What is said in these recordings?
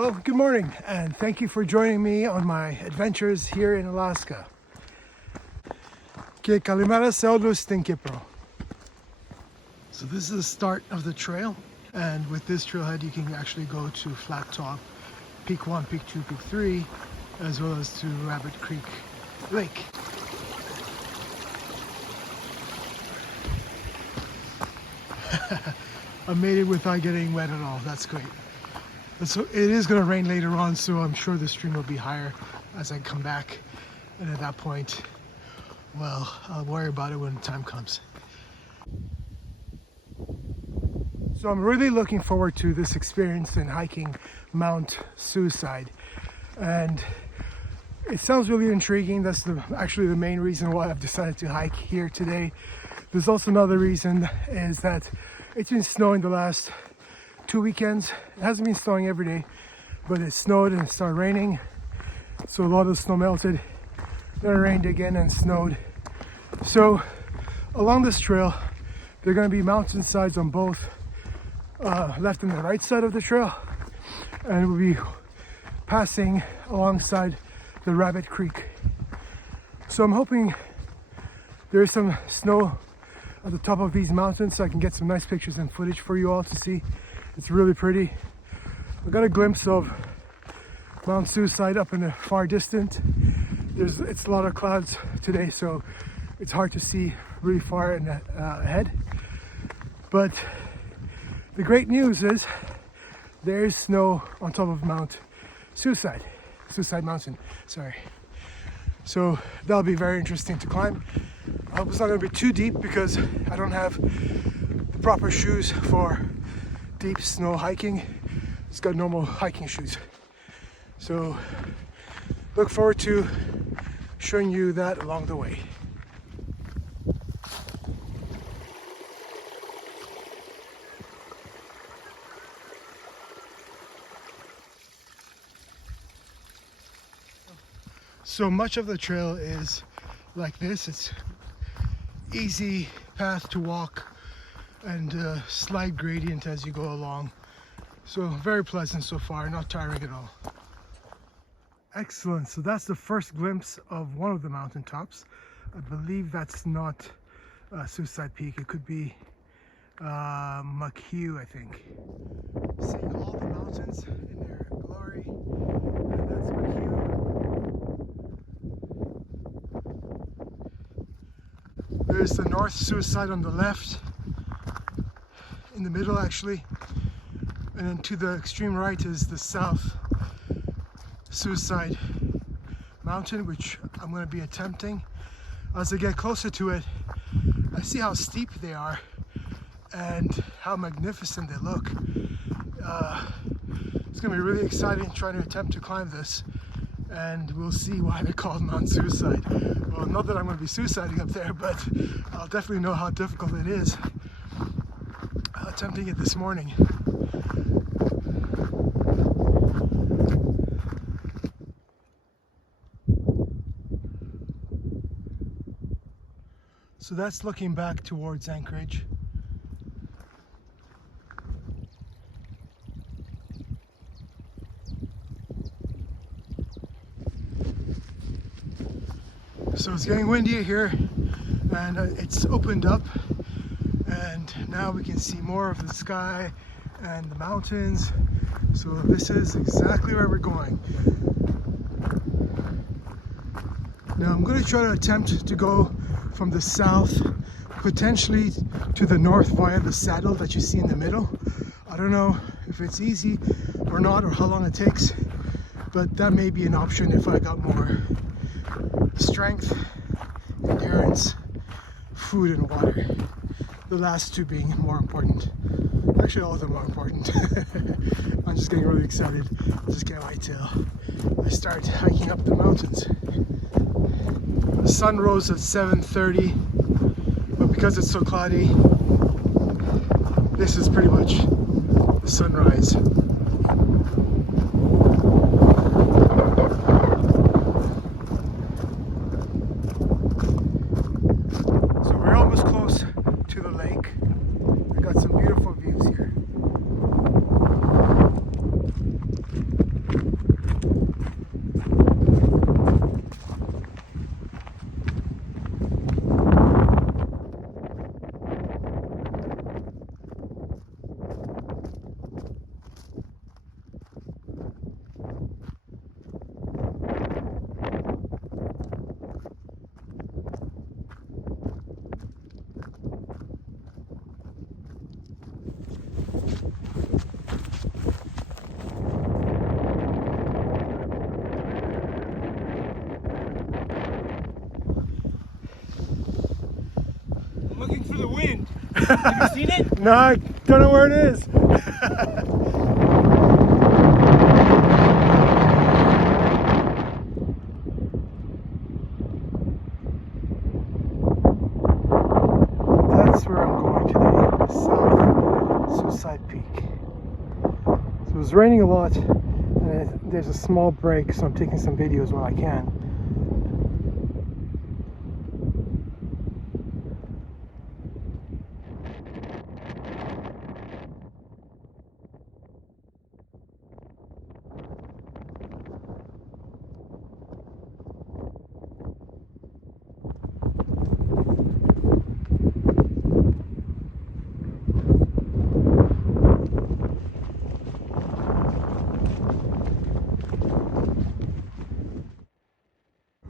Well, good morning, and thank you for joining me on my adventures here in Alaska. So this is the start of the trail, and with this trailhead you can actually go to Flat Top, Peak 1, Peak 2, Peak 3, as well as to Rabbit Creek Lake. I made it without getting wet at all. That's great. So it is going to rain later on, so I'm sure the stream will be higher as I come back, and at that point, well, I'll worry about it when the time comes. So I'm really looking forward to this experience in hiking Mount Suicide, and it sounds really intriguing. That's actually the main reason why I've decided to hike here today. There's also another reason, is that it's been snowing the last 2 weekends. It hasn't been snowing every day, but it snowed and it started raining, so a lot of the snow melted. Then it rained again and snowed. So along this trail there are going to be mountainsides on both left and the right side of the trail, and we'll be passing alongside the Rabbit Creek. So I'm hoping there's some snow at the top of these mountains so I can get some nice pictures and footage for you all to see. It's really pretty. I got a glimpse of Mount Suicide up in the far distance. It's a lot of clouds today, so it's hard to see really far ahead. But the great news is there's snow on top of Mount Suicide Mountain, sorry. So that'll be very interesting to climb. I hope it's not going to be too deep because I don't have the proper shoes for deep snow hiking. It's got normal hiking shoes. So look forward to showing you that along the way. So much of the trail is like this. It's easy path to walk and slight gradient as you go along. So very pleasant so far, not tiring at all. Excellent, so that's the first glimpse of one of the mountain tops. I believe that's not Suicide Peak, it could be McHugh, I think. Seeing all the mountains in their glory, and that's McHugh. There's the North Suicide on the left, in the middle actually, and then to the extreme right is the South Suicide Mountain, which I'm going to be attempting. As I get closer to it, I see how steep they are and how magnificent they look. It's going to be really exciting trying to attempt to climb this, and we'll see why they're called Mount Suicide. Well, not that I'm going to be suiciding up there, but I'll definitely know how difficult it is attempting it this morning. So that's looking back towards Anchorage. So it's getting windy here, and it's opened up, and now we can see more of the sky and the mountains. So this is exactly where we're going. Now I'm going to try to attempt to go from the south, potentially to the north via the saddle that you see in the middle. I don't know if it's easy or not, or how long it takes, but that may be an option if I got more strength, endurance, food, and water. The last two being more important. Actually, all of them are important. I'm just getting really excited. I just can't wait till I start hiking up the mountains. The sun rose at 7:30, but because it's so cloudy, this is pretty much the sunrise. So we're almost close to the lake. I got some beautiful views here. looking for the wind. Have you seen it? No, I don't know where it is. That's where I'm going today, South Suicide Peak. So it was raining a lot, and there's a small break, so I'm taking some videos while I can.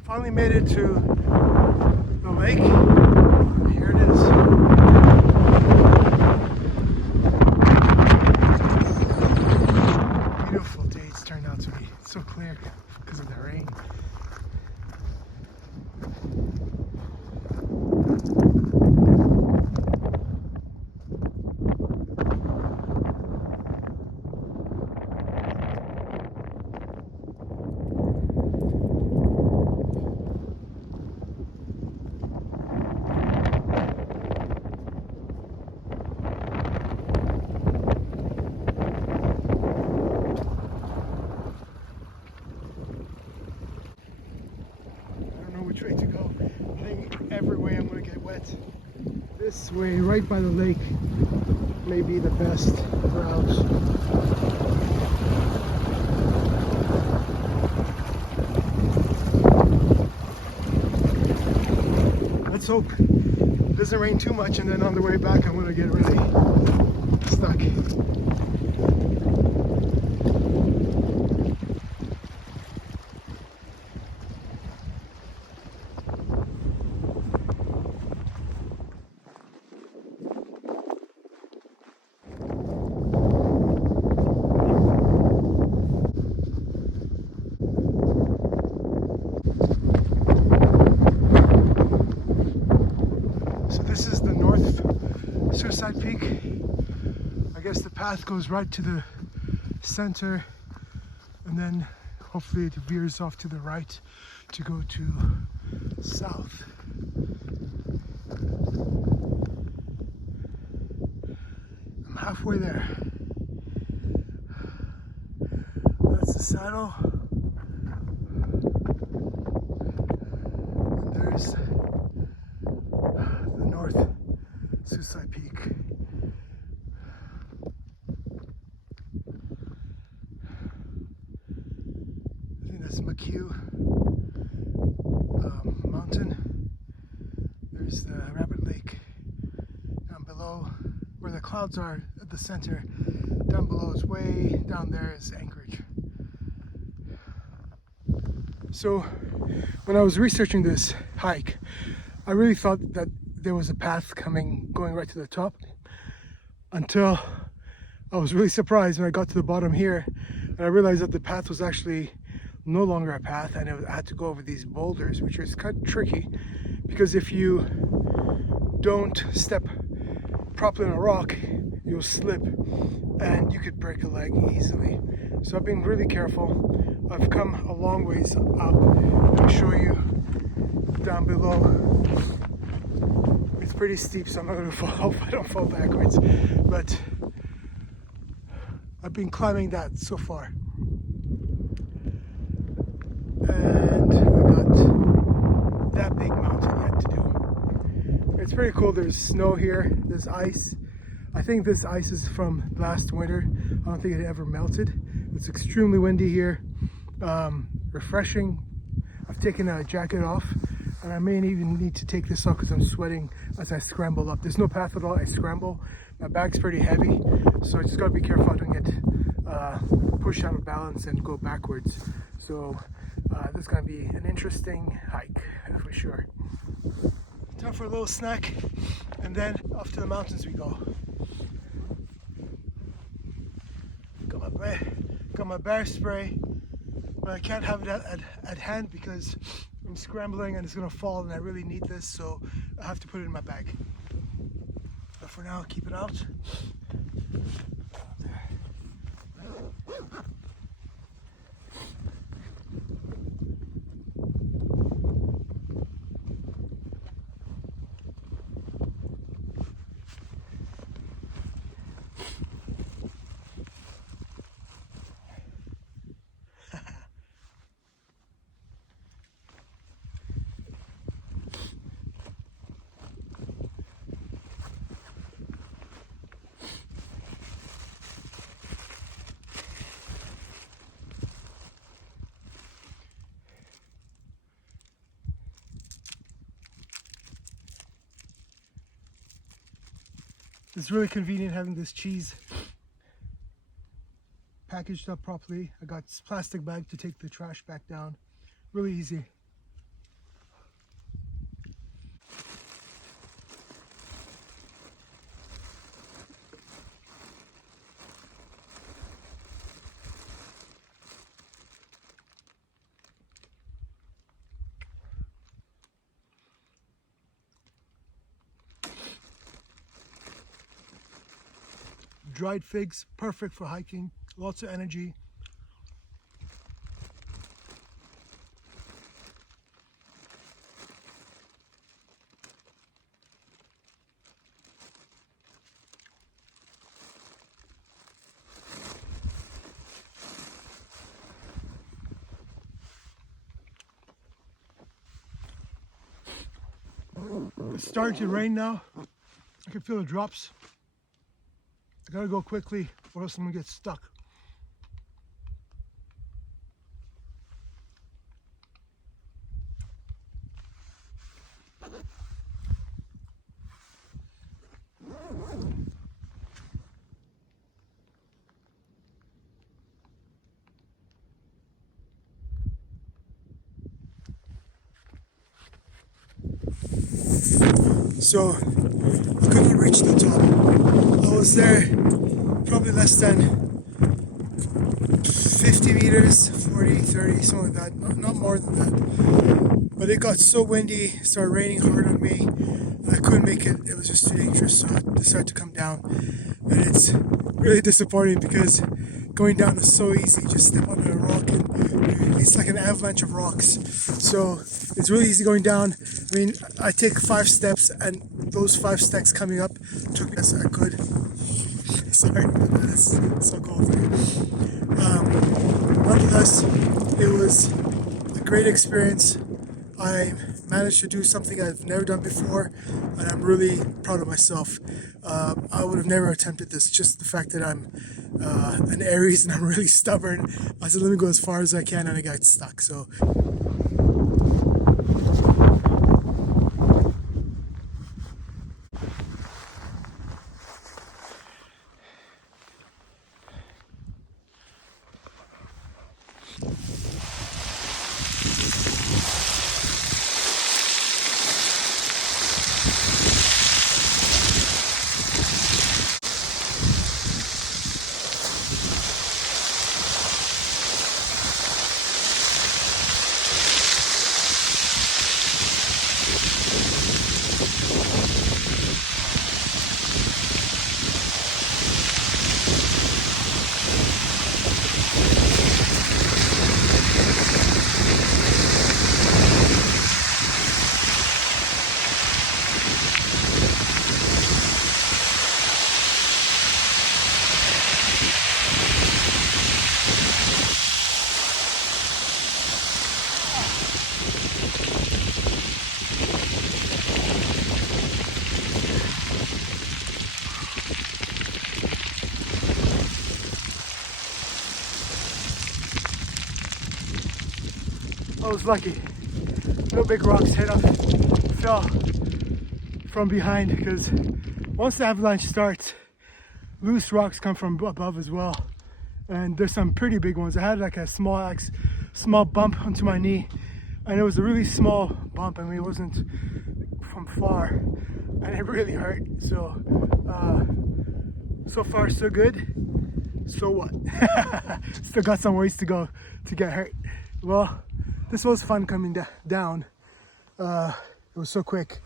Finally made it to the lake. Here it is. Beautiful day it's turned out to be. It's so clear because of the rain. Which way to go. I think every way I'm going to get wet. This way, right by the lake, may be the best route. Let's hope it doesn't rain too much, and then on the way back I'm going to get really stuck. This is the North Suicide Peak. I guess the path goes right to the center, and then hopefully it veers off to the right to go to south. I'm halfway there. That's the saddle. And there's the North Suicide Peak. I think that's McHugh Mountain. There's the Rabbit Lake down below, where the clouds are at the center. Down below is way down there is Anchorage. So when I was researching this hike, I really thought that there was a path going right to the top, until I was really surprised when I got to the bottom here and I realized that the path was actually no longer a path, and I had to go over these boulders, which is kind of tricky because if you don't step properly on a rock, you'll slip and you could break a leg easily. So I've been really careful. I've come a long ways up. I'll show you down below. It's pretty steep, so I'm not going to fall. Hope I don't fall backwards. But I've been climbing that so far. And I got that big mountain yet to do. It's pretty cool. There's snow here. There's ice. I think this ice is from last winter. I don't think it ever melted. It's extremely windy here. Refreshing. I've taken a jacket off, and I may even need to take this off because I'm sweating as I scramble up. There's no path at all. I scramble. My bag's pretty heavy, so I just got to be careful I don't get pushed out of balance and go backwards. So this is going to be an interesting hike for sure. Time for a little snack, and then off to the mountains we go. Got my bear spray, but I can't have it at hand because I'm scrambling and it's gonna fall, and I really need this, so I have to put it in my bag. for now, keep it out. It's really convenient having this cheese packaged up properly. I got this plastic bag to take the trash back down. Really easy. Dried figs, perfect for hiking, lots of energy. It's starting to rain now. I can feel the drops. I gotta go quickly or else I'm gonna get stuck. So I couldn't reach the top. I was there probably less than 50 meters, 40, 30, something like that, not more than that. But it got so windy, it started raining hard on me, and I couldn't make it. It was just too dangerous, so I decided to come down. And it's really disappointing because going down is so easy. Just step on a rock and it's like an avalanche of rocks. So it's really easy going down. I mean, I take 5 steps, and those 5 steps coming up took me as I could. Sorry, it's so cold. Nonetheless, it was a great experience. I managed to do something I've never done before, and I'm really proud of myself. I would have never attempted this, just the fact that I'm an Aries and I'm really stubborn. I said, let me go as far as I can, and I got stuck. So. I was lucky. No big rocks fell from behind, because once the avalanche starts, loose rocks come from above as well. And there's some pretty big ones. I had like a small bump onto my knee, and it was a really small bump. I mean, it wasn't from far, and it really hurt. So, so far so good. So what? Still got some ways to go to get hurt. Well, this was fun coming down. It was so quick.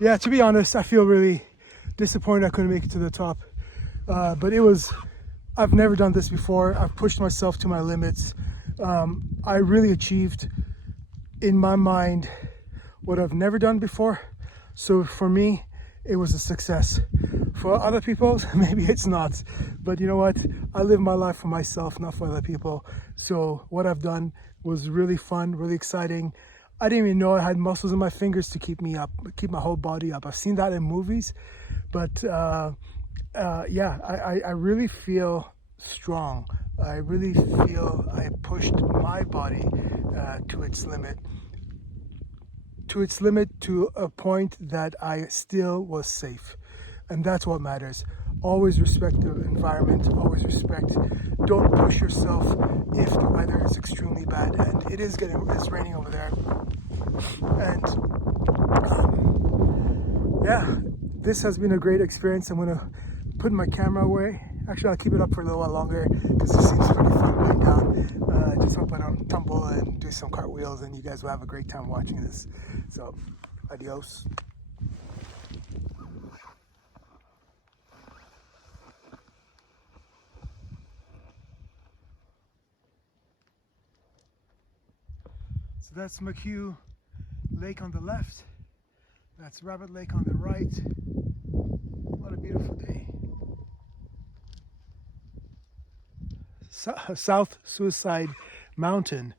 Yeah, to be honest, I feel really disappointed I couldn't make it to the top. But I've never done this before. I've pushed myself to my limits. I really achieved, in my mind, what I've never done before. So for me, it was a success. For other people, maybe it's not. But you know what? I live my life for myself, not for other people. So what I've done was really fun, really exciting. I didn't even know I had muscles in my fingers to keep me up, keep my whole body up. I've seen that in movies, but yeah, I really feel strong. I really feel I pushed my body to its limit. To a point that I still was safe. And that's what matters. Always respect the environment, always respect, don't push yourself if the weather is extremely bad, and it's raining over there. And yeah, this has been a great experience. I'm gonna put my camera away. Actually, I'll keep it up for a little while longer because it seems pretty fun going down. Just hope I don't tumble and do some cartwheels, and you guys will have a great time watching this. So, adios. So that's McHugh Lake on the left. That's Rabbit Lake on the right. What a beautiful day. South Suicide Mountain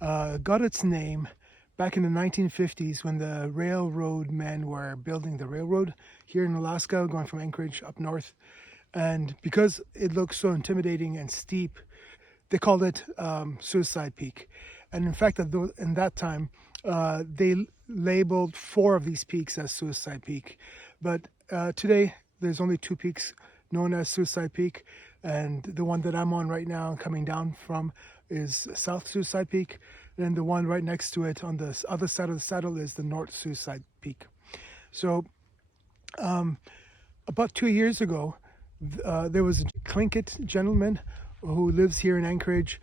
got its name back in the 1950s when the railroad men were building the railroad here in Alaska, going from Anchorage up north. And because it looked so intimidating and steep, they called it Suicide Peak. And in fact, in that time, they labeled 4 of these peaks as Suicide Peak. But today, there's only 2 peaks known as Suicide Peak. And the one that I'm on right now, coming down from, is South Suicide Peak. And the one right next to it on the other side of the saddle is the North Suicide Peak. So about 2 years ago, there was a Tlingit gentleman who lives here in Anchorage.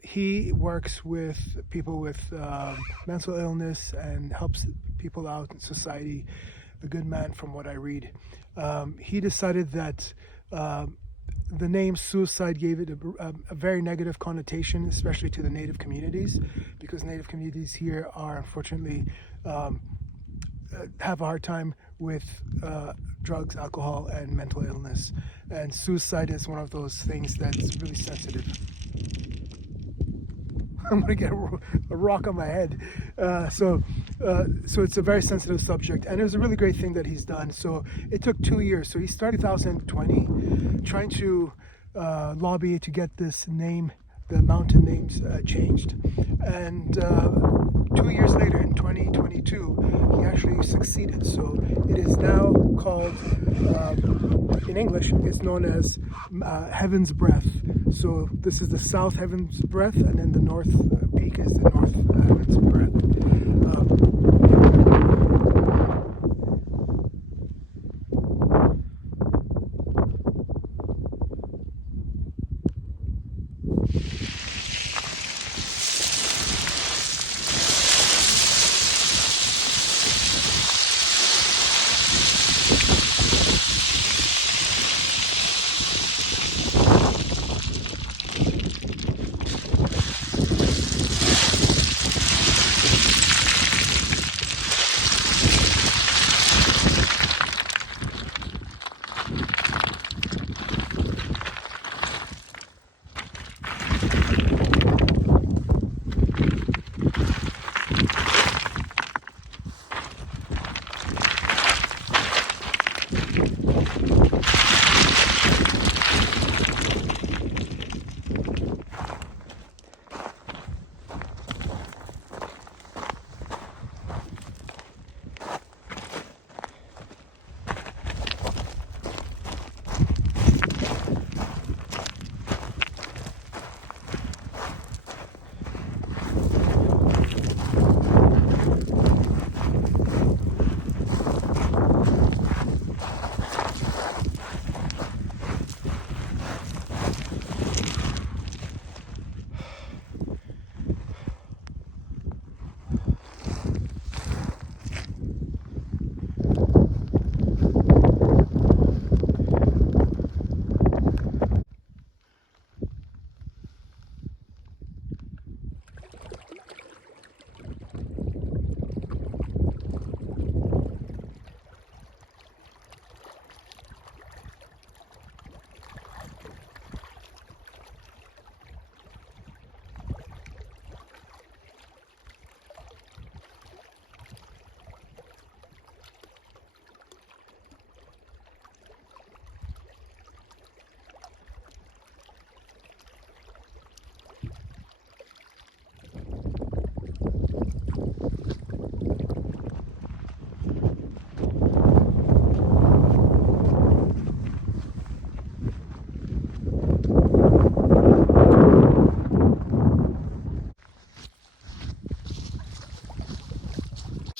He works with people with mental illness and helps people out in society. A good man from what I read. He decided that the name suicide gave it a very negative connotation, especially to the Native communities, because Native communities here are unfortunately have a hard time with drugs, alcohol, and mental illness. And suicide is one of those things that's really sensitive. I'm gonna get a rock on my head. So it's a very sensitive subject, and it was a really great thing that he's done. So it took 2 years. So he started 2020, trying to lobby to get this name, the mountain names, changed. And 2 years later, in 2022, he actually succeeded. So it is now called, in English, it's known as Heaven's Breath. So this is the South Heaven's Breath, and then the North Peak is the North Heaven's Breath.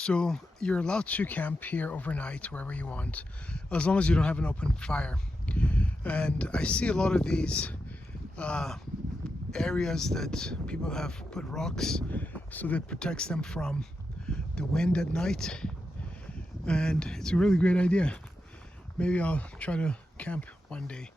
So you're allowed to camp here overnight wherever you want, as long as you don't have an open fire. And I see a lot of these areas that people have put rocks so that protects them from the wind at night, and it's a really great idea. Maybe I'll try to camp one day.